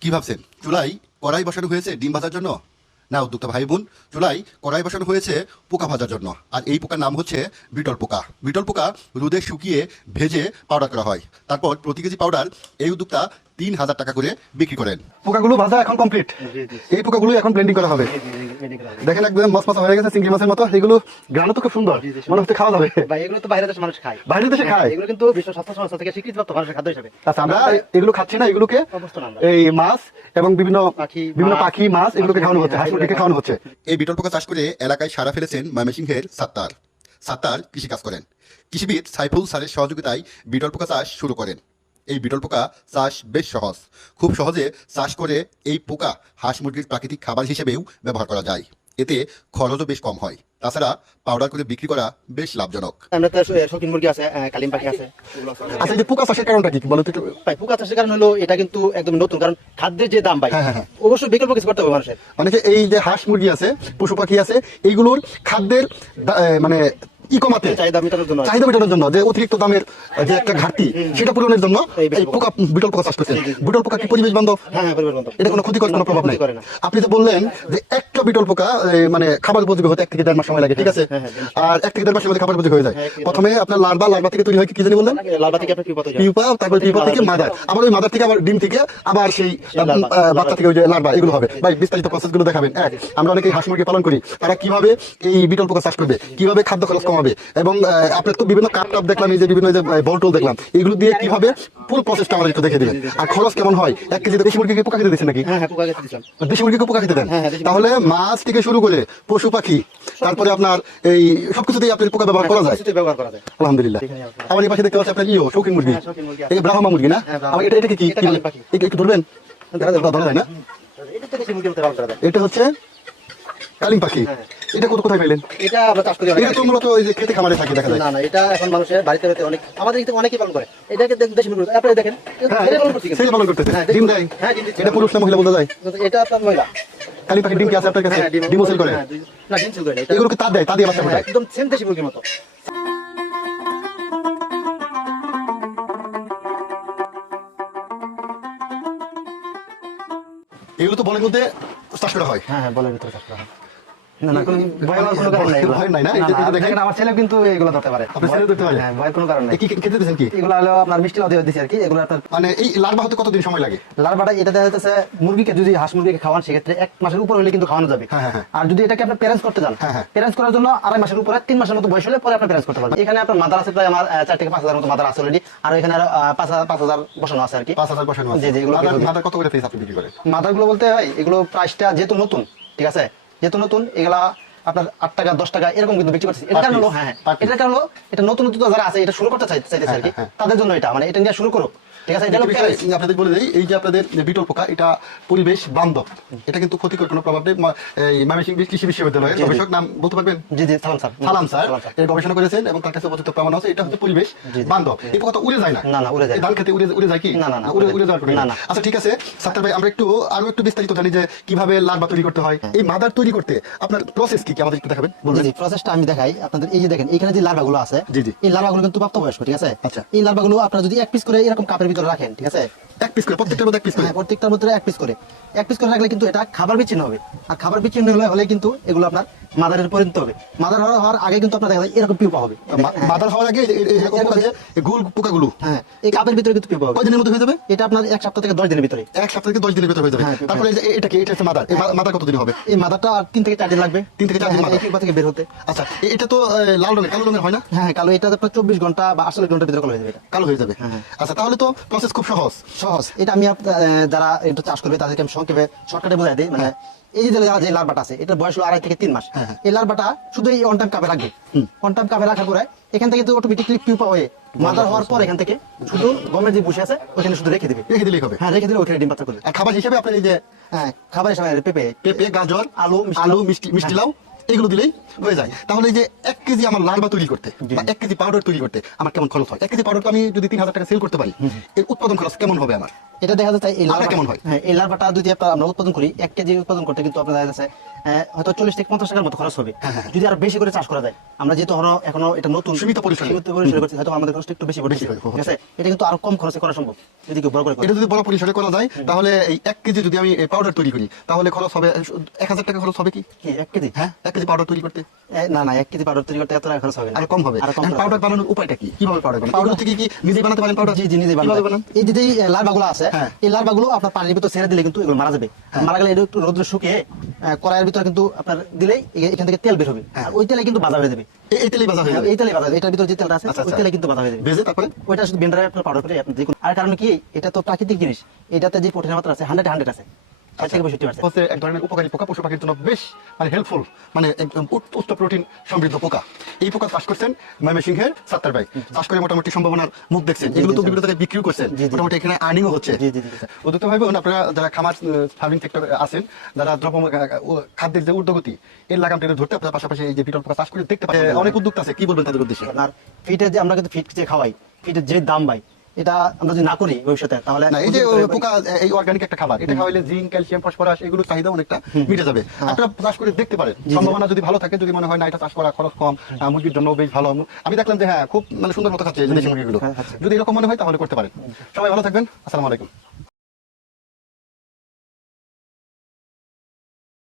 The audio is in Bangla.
কি ভাবছেন? চুলাই কড়াই বসানো হয়েছে ডিম ভাজার জন্য? না, উদ্যোক্তা ভাই বোন, চুলাই কড়াই বসানো হয়েছে পোকা ভাজার জন্য। আর এই পোকার নাম হচ্ছে বিটল পোকা। বিটল পোকা রোদে শুকিয়ে ভেজে পাউডার করা হয়। তারপর প্রতি কেজি পাউডার এই উদ্যোক্তা তিন হাজার টাকা করে বিক্রি করেন। পোকাগুলো ভাজা এখন কমপ্লিট এই পোকাগুলো এখন ব্লেন্ডিং করা হবে। দেখেন একদম মাছ মাছ হয়ে গেছে চিংড়ি মাছের মতো। এগুলো গ্রানো তো খুব সুন্দর। মনে হচ্ছে খাওয়া যাবে। ভাই এগুলো তো বাইরে দেশের মানুষ খায়। বাইরের দেশে খায়? এগুলো কিন্তু বিশ্ব স্বাস্থ্য সংস্থা থেকে স্বীকৃতিপ্রাপ্ত মানুষের খাদ্য হিসেবে। আচ্ছা আমরা এগুলো খাচ্ছি না এগুলোকে। এই মাছ এবং বিভিন্ন পাখি, বিভিন্ন মাছ, পাখি মাছ এগুলোকে খাওয়ানো হচ্ছে হাঁস মুরগিকে খাওয়ানো হচ্ছে। এই বিটল পোকা চাষ করে এলাকায় সারা ফেলেছেন ময়মনসিংহের সাত্তার। সাত্তার কৃষিকাজ করেন। কৃষিবিদ সাইফুল স্যারের সহযোগিতায় বিটল পোকা চাষ শুরু করেন। এই বিটল পোকা চাষ বেশ সহজ। খুব সহজে চাষ করে এই পোকা হাঁস মুরগির প্রাকৃতিক খাবার হিসেবেও ব্যবহার করা যায়। এতে খরচও বেশ কম হয়। তাছাড়া পাউডার করে বিক্রি করা বেশ লাভজনক। আমরা তো শৌখিন মুরগি আছে কালিম পাখি আছে। আচ্ছা যে পোকা চাষের কারণটা কি? বলো ভাই পোকা চাষের কারণ হলো এটা কিন্তু একদম নতুন কারণ খাদ্যের যে দাম ভাই হ্যাঁ, হ্যাঁ, হ্যাঁ। অবশ্যই বিকল্প কিছু করতে হবে মানুষের। মানে এই যে হাঁস মুরগি আছে পশু পাখি আছে এইগুলোর খাদ্যের মানে ই কমাতে? চাহিদা মেটানোর জন্য চাহিদা মেটানোর জন্য যে অতিরিক্ত দামের যে একটা ঘাটতি সেটা পূরণের জন্য এই পোকা বিটল পোকা চাষ করছেন। বিটল পোকা কি পরিবেশ বান্ধব? হ্যাঁ হ্যাঁ। এটা কোনো ক্ষতিকর কোনো প্রভাব নেই। আপনি তো বললেন যে একটা বিটল পোকা মানে খাবার উপযোগী হতে এক থেকে দেড় মাস সময় লাগে ঠিক আছে? হ্যাঁ, আর এক থেকে দেড় মাসের মধ্যে খাবার উপযোগী হয়ে যায়। প্রথমে আপনার লার্ভা লার্ভা থেকে তৈরি হয় কি জানি বললেন? থেকে আপনার পিউপা তারপর পিউপা থেকে মাদার। আবার ওই মাদার থেকে আবার ডিম থেকে আবার সেই বাচ্চা থেকে ওই যে লার্ভা এগুলো হবে। ভাই বিস্তারিত প্রসেসগুলো দেখাবেন। এক আমরা অনেকে হাঁস মুরগি পালন করি। তারা কীভাবে এই বিটল পোকা চাষ করবে? কীভাবে খাদ্য খরচ কমাবে এবং আপনার তো বিভিন্ন কাপ টাপ দেখলাম এই যে বিভিন্ন যে বলটল দেখলাম এগুলো দিয়ে কীভাবে পুরো প্রসেসটা আমাদের একটু দেখে দিবেন। আর খরচ কেমন হয়? এক কেজি দেশি মুরগিকে পোকা খেতে দিচ্ছেন নাকি? হ্যাঁ হ্যাঁ দেশি মুরগিকে পোকা খেতে দেন? হ্যাঁ, তাহলে মাছ থেকে শুরু করে পশু পাখি তারপরে আপনার এই সবকিছুতেই আপনার পোকা ব্যবহার করা যায়? কিছুতে ব্যবহার করা যায়। আলহামদুলিল্লাহ। আমার এই পাশে দেখতে পাচ্ছি আপনার ইও শৌখিন মুরগি। এই ব্রাহ্মা মুরগি না। আমার এটা এটাকে কি কি। একটু- ধরবেন? ধরা যায় না? এটা হচ্ছে কালিম পাখি হ্যাঁ। এটা কত কোথায় পেলেন এটা আমরা চাষ করি এটা তো মূলত ওই যে খেতে খামারে থাকে দেখা যায়। না না এটা এখন মানুষের বাড়িতে বাড়িতে অনেক। আমাদের এখানে অনেকেই পালন করে। এটাকে দেশি মুরগি। আপনারা দেখেন। হ্যাঁ ছেলে পালন করছে ছেলে পালন করতেছে। ডিম দেয়। হ্যাঁ, ডিম। এটা পুরুষ না মহিলা বোঝা যায়? এটা আপনার মহিলা। কালিম পাখির ডিম কি আছে আপনার কাছে? হ্যাঁ, ডিমও সেল করে? না ডিম সেল করে এগুলোকে তা দেয়? তা দিয়ে বাচ্চা ফোটায় একদম সেম দেশি মুরগির মতো। এগুলো তো বলের মধ্যে চাষ করা হয়। হ্যাঁ হ্যাঁ বলের ভিতরে চাষ করা হয়। না না কোনো ভয় কোনো কারণ নাই ভয় নাই না? না, এটা- না, এটা দেখেন। দেখেন আমার ছেলে কিন্তু এগুলো ধরতে পারে। আপনার ছেলেও ধরতে পারে? হ্যাঁ ভয়ের কোনো কারণ এ কি খেতে দিয়েছেন কি? এগুলো হলো আপনার মিষ্টি লাউ দিয়ে দিছি আর কি। এগুলো আপনার মানে এই লার্ভা হতে কতদিন সময় লাগে? লার্ভাটা এটা দেখা যাচ্ছে মুরগিকে যদি হাঁস মুরগিকে খাওয়ান সেক্ষেত্রে এক মাসের উপর হলে কিন্তু খাওয়ানো যাবে। হ্যাঁ, হ্যাঁ, হ্যাঁ। আর যদি এটাকে আপনি প্যারেন্টস করতে হ্যাঁ, হ্যাঁ। প্যারেন্টস করার জন্য আড়াই মাসের উপরে তিন মাসের মতো বয়স হলে পরে আপনি প্যারেন্টস করতে পারবেন। এখানে আপনার মাদার আছে প্রায় আমার চার থেকে পাঁচ হাজার মতো মাদার আছে অলরেডি আর এখানে আরও পাঁচ হাজার পাঁচ হাজার বসানো আছে আর কি। পাঁচ হাজার বসানো আছে। জি, জি, এগুলো মাদার- কত করে পিস আপনি বিক্রি করেন? মাদারগুলো বলতে হয় এগুলো প্রাইসটা যেহেতু নতুন ঠিক আছে? যেহেতু নতুন এগুলা আপনার আট টাকা দশ টাকা এরকম কিন্তু বিক্রি করছে এটা কারণ হলো হ্যাঁ এটার এটা কারণ হলো এটা নতুন নতুন যারা আছে এটা শুরু করতে চাইতে চাইতেছে আর কি। হ্যাঁ, হ্যাঁ। তাদের জন্য এটা মানে এটা নিয়ে শুরু করুক। ঠিক আছে এটা। আপনাদের বলে দেই এই যে আপনাদের বিটল পোকা এটা পরিবেশ বান্ধব। এটা কিন্তু ক্ষতিকর কোনো প্রভাব নেই ময়মনসিংহ কৃষি বিশ্ববিদ্যালয়ের। গবেষক নাম বলতে পারবেন? জি জি সালাম স্যার। সালাম স্যার এর গবেষণা করেছেন এবং তার কাছে উপযুক্ত প্রমাণ আছে এটা হচ্ছে পরিবেশ বান্ধব। এই পোকা তো উড়ে যায় না? না, না, উড়ে যায় ধান খেতে উড়ে উড়ে যায় কি? না, না, উড়ে উড়ে যাওয়ার না। আচ্ছা ঠিক আছে সাত্তার ভাই আমরা একটু আরও একটু বিস্তারিত জানি যে কীভাবে লার্ভা তৈরি করতে হয়। এই মাদার তৈরি করতে আপনার প্রসেস কি? কি আমাদের একটু দেখাবেন? বলবেন জি প্রসেসটা আমি দেখাই। আপনাদের এই যে দেখেন এখানে যে লার্ভাগুলো আছে জি, জি। এই লার্ভাগুলো কিন্তু প্রাপ্তবয়স্ক ঠিক আছে? আচ্ছা। এই লার্ভাগুলো আপনারা যদি এক পিস করে এরকম কাপের ভিতরে রাখেন ঠিক আছে? এক পিস করে প্রত্যেকটার মধ্যে এক পিস করে। হ্যাঁ প্রত্যেকটার মধ্যে এক পিস করে। এক পিস করে রাখলে কিন্তু এটা খাবার বিচ্ছিন্ন হবে। আর খাবার বিচ্ছিন্ন হলে হলে কিন্তু এগুলো আপনার মাদারের পরিণত হবে। মাদার হওয়ার আগে কিন্তু আপনার দেখা যায় এরকম পিউপা হবে। মাদার হওয়ার আগে এরকম যে পোকাগুলো। হ্যাঁ এই কাপের ভিতরে কিন্তু পিউপা হবে। কয়দিনের মধ্যে হয়ে যাবে? এটা আপনার এক সপ্তাহ থেকে দশ দিনের ভিতরে। এক সপ্তাহ থেকে দশ দিনের ভিতরে হয়ে যাবে। হ্যাঁ, তারপরে এটা কি? এটা হচ্ছে মাদার। মাদার কতদিন হবে? এই মাদারটা আর তিন থেকে চার দিন লাগবে। তিন থেকে চার দিন হ্যাঁ, মাদার। পিউপা থেকে বের হতে। আচ্ছা এটা তো লাল রঙের কালো রঙের হয় না? হ্যাঁ কালো। এটা আপনার চব্বিশ ঘণ্টা বা আটচল্লিশ ঘণ্টার ভিতরে কালো হয়ে যাবে কালো হয়ে যাবে। হ্যাঁ। আচ্ছা তাহলে তো প্রসেস খুব সহজ। সহজ। এটা আমি যারা একটু চাষ করবে তাদেরকে আমি সংক্ষেপে শর্টকাটে বোঝাই দিই। মানে এই যে যে লার্ভাটা আছে এটা বয়স হলো আড়াই থেকে তিন মাস। হ্যাঁ, এই লার্ভাটা শুধু এই অন টাইম কাপে রাখবে। অন টাইম কাপে রাখার পরে এখান থেকে অটোমেটিকলি পিউপা হয়ে মাদার হওয়ার পর এখান থেকে শুধু গমের যে বসে আছে ওখানে শুধু রেখে দিবে। রেখে দিলেই হবে। হ্যাঁ রেখে দিলে ওখানে ডিম পাত্র করবে। খাবার হিসেবে আপনার এই যে হ্যাঁ খাবারের সময় পেঁপে পেঁপে গাজর আলু, আলু মিষ্টি মিষ্টি লাউ। এগুলো দিলেই হয়ে যায়। তাহলে যে এক কেজি আমার লার্ভা তৈরি করতে বা এক কেজি পাউডার তৈরি করতে আমার কেমন খরচ হয়? এক কেজি পাউডার আমি যদি তিন হাজার টাকা সেল করতে পারি এর উৎপাদন খরচ কেমন হবে আমার? এটা দেখা যাচ্ছে এই লার্ভা কেমন হয়? হ্যাঁ এই লার্ভাটা যদি আমরা উৎপাদন করি এক কেজি উৎপাদন করতে কিন্তু আপনার দেখা যাচ্ছে হয়তো চল্লিশ থেকে পঞ্চাশ টাকার মতো খরচ হবে। যদি আরও বেশি করে চাষ করা যায়। আমরা যেহেতু এখনও এখনও এটা নতুন সীমিত পরিসরে। সীমিত পরিসরে করছি হয়তো আমাদের খরচটা একটু বেশি বেশি হয়, ঠিক আছে? এটা কিন্তু আরও কম খরচে করা সম্ভব যদি কেউ বড় করে এটা যদি বড় পরিসরে করা যায় তাহলে এই এক কেজি যদি আমি পাউডার তৈরি করি তাহলে খরচ হবে এক হাজার টাকা খরচ হবে কি? কি এক কেজি? হ্যাঁ এক কেজি পাউডার তৈরি করতে? না না এক কেজি পাউডার তৈরি করতে এত খরচ হবে আরও কম হবে? আরও পাউডার বানানোর উপায়টা কি? কীভাবে পাউডার বানান পাউডার থেকে কি নিজে বানাতে পারেন পাউডার জি জি নিজে বানান? এই যে লার্ভা গুলো আছে হ্যাঁ। এই লার্ভা গুলো আপনার পানির ভিতর ছেড়ে দিলে কিন্তু এগুলো মারা যাবে। মারা গেলে এটা একটু রোদ্রে শুকিয়ে কড়াইয়ের ভিতরে কিন্তু আপনার দিলেই এখান থেকে তেল বের হবে। আর ওই তেলে কিন্তু বাজা হয়ে যাবে। এই- এই তেলেই বাজা হয়ে যাবে? এই তেলে বাজা এটার ভিতরে যে তেলটা আছে আচ্ছা, ওই আচ্ছা। তেলে কিন্তু বাজা হয়ে যাবে। ভেজে তারপরে? ওইটা শুধু ব্লেন্ডারে আপনার পাউডার করে আপনি দেখুন আর কারণ কি এটা তো প্রাকৃতিক জিনিস। এটাতে যে প্রোটিনের মাত্রা আছে হান্ড্রেড হান্ড্রেড আছে। ষাট থেকে পঁয়ষট্টি পার্সেন্ট হচ্ছে এক ধরনের উপকারী পোকা পশু পাখির জন্য বেশ মানে হেল্পফুল মানে একদম উচ্চ প্রোটিন সমৃদ্ধ পোকা। এই পোকা চাষ করছেন ময়মনসিংহের সাত্তার ভাই। চাষ করে মোটামুটি সম্ভাবনার মুখ দেখছেন। এগুলো তো বিভিন্ন জায়গায় বিক্রিও করছেন। জি, জি। মোটামুটি এখানে আর্নিংও হচ্ছে। জি, জি, জি। উদ্যুত ভাই বোন আপনারা যারা খামার ফার্মিং সেক্টরে আছেন যারা দ্রব্য খাদ্যের যে ঊর্ধ্বগতি এর একটু ধরতে আপনার পাশাপাশি এই যে বিটল পোকা চাষ করে দেখতে পারেন অনেক উদ্যোক্তা আছে। কি বলবেন তাদের উদ্দেশ্যে? আর ফিটের যে আমরা কিন্তু ফিট যে খাওয়াই ফিটের যে দাম ভাই এটা আমরা যদি না করি ভবিষ্যতে তাহলে না এই যে পোকা এই অর্গানিক একটা খাবার এটা খাওয়াইলে জিঙ্ক ক্যালসিয়াম ফসফরাস এগুলো চাহিদা অনেকটা মিটে যাবে। হ্যাঁ। আপনারা চাষ করে দেখতে পারেন। সম্ভাবনা যদি ভালো থাকে যদি মনে হয় না এটা চাষ করা খরচ কম মুরগির জন্য বেশ ভালো। আমি দেখলাম যে হ্যাঁ খুব মানে সুন্দর মতো খাচ্ছে দেশি মুরগিগুলো। হ্যাঁ, যদি এরকম মনে হয় তাহলে করতে পারেন। সবাই ভালো থাকবেন। আসসালামু আলাইকুম।